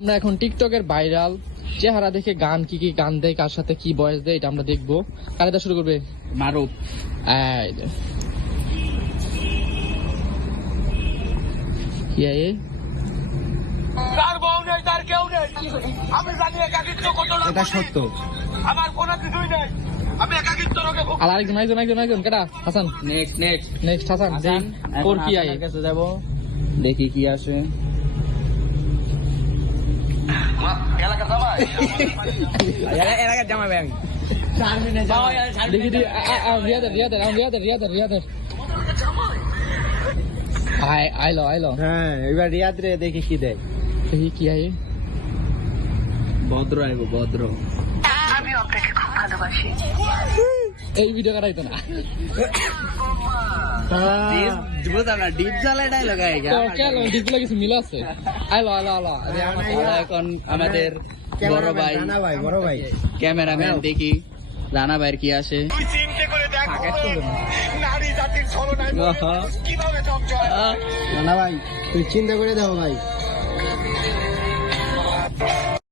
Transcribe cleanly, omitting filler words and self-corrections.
আমরা এখন টিকটকের ভাইরাল চেহারা দেখে গান কি গান দেয়, কার সাথে কি ভয়েস দেয়, এটা আমরা দেখবো। কারে দা শুরু করবে? মারুফ। এই যে। কি আয়ে? তার বউ নেই, তার কেউ নেই। আমি জানি একাকিত্ব কতটা। এটা সত্য। আমার কোনো কিছুই নেই। আমি একাকিত্ব রোগে ভুগছি। আর একজন কেডা? হাসান। নেক্সট হাসান। দেখ তোর কি আয়ে? কাছে যাব, দেখি কি আসে। এলাকার জামাই। এলাকার জামাই ভাই আমি। দেখি রিয়াদের আইলো হ্যাঁ, এবার রিয়াদ রে দেখি কি দেয়। দেখি কি আয়ে। ভদ্র আইব, ভদ্র। আমি আপনাকে খুব ভালোবাসি। এই ভিডিও করাইতো না। বুঝলাম না, ডিপ জ্বালায় ডায়লগ আই গা। ডিসপ্লে কিছু মিল আছে। আইলো এখন আমাদের বড় ভাই ক্যামেরাম্যান দেখি রানা ভাইয়ের কি আসে। তুই চিন্তা করে দেখ নারী জাতির ছলনায় কিভাবে ধ্বংস হয়। রানা ভাই তুই চিন্তা করে দাও ভাই।